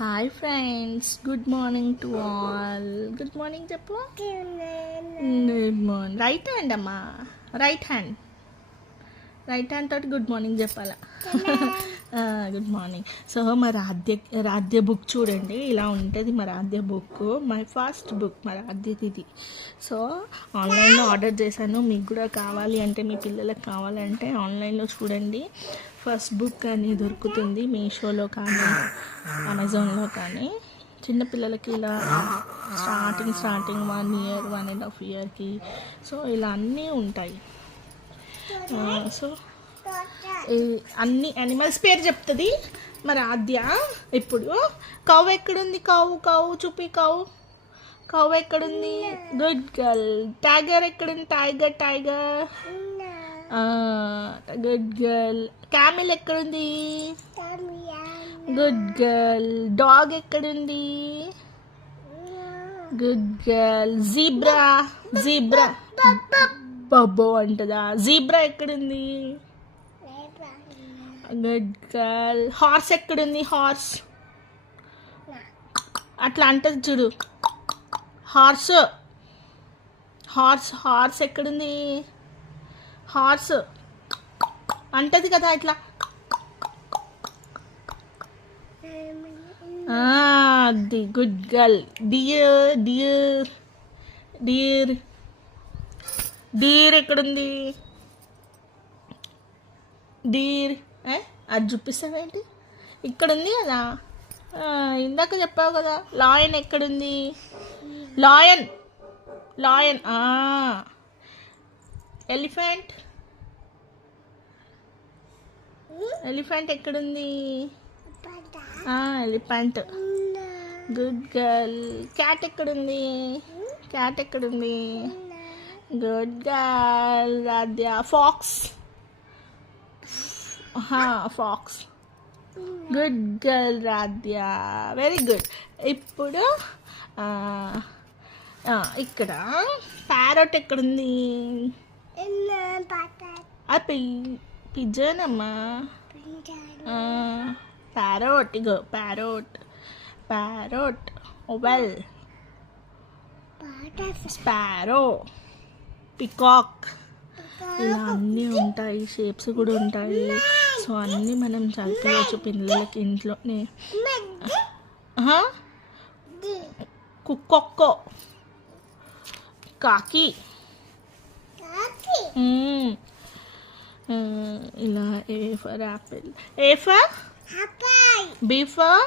Hi friends, good morning to all. Good morning చెప్పు. Good morning. Right hand అమ్మా, right hand తోటి good morning చెప్పాలా. Good morning. So మా Radhya book చూడండి, ఇలా ఉంటుంది మా Radhya book. My first book మా రాధ్యది ఇది. సో ఆన్లైన్లో ఆర్డర్ చేశాను. మీకు కూడా కావాలి అంటే, మీ పిల్లలకు కావాలంటే ఆన్లైన్లో చూడండి. ఫస్ట్ బుక్ అని దొరుకుతుంది మీషోలో కానీ అమెజాన్లో కానీ. చిన్నపిల్లలకి ఇలా స్టార్టింగ్ 1 year 1.5 yearకి సో ఇలా అన్నీ ఉంటాయి. సో అన్ని యానిమల్స్ పేరు చెప్తుంది మరి ఆద్య. ఇప్పుడు కౌ ఎక్కడుంది? కౌ చూపి. కౌ ఎక్కడుంది? Good girl. టైగర్ ఎక్కడుంది? Tiger good girl. క్యామిల్ ఎక్కడుంది? Good girl. డాగ్ ఎక్కడుంది? Good girl. జీబ్రా బబ్బో అంటదా? జీబ్రా ఎక్కడుంది? Good girl. హార్స్ ఎక్కడుంది? హార్స్ అట్లా అంటది చూడు. హార్స్ ఎక్కడుంది? హార్స్ అంటది కదా ఇట్లా. అది గుడ్ గర్ల్. డీర్ ఎక్కడుంది? డీర్ అది చూపిస్తావేంటి? ఇక్కడ ఉంది కదా, ఇందాక చెప్పావు కదా. లాయన్ ఎక్కడుంది? లాయన్. ఎలిఫెంట్ ఎక్కడుంది? ఎలిఫెంట్. Good girl. క్యాట్ ఎక్కడుంది? Good girl Radhya. Fox. Good girl Radhya, very good. ఇప్పుడు ఇక్కడ ప్యారట్ ఎక్కడుంది? పిజన్ అమ్మా. ప్యారోట్. ఇగో ప్యారోట్. ఓవెల్. స్పారో. పికాక్. ఇలా అన్నీ ఉంటాయి, షేప్స్ కూడా ఉంటాయి. సో అన్నీ మనం చదువుకోవచ్చు పిల్లలకి ఇంట్లోనే. కుక్కొక్కో. కాకి. ఇలా A for apple. A for B for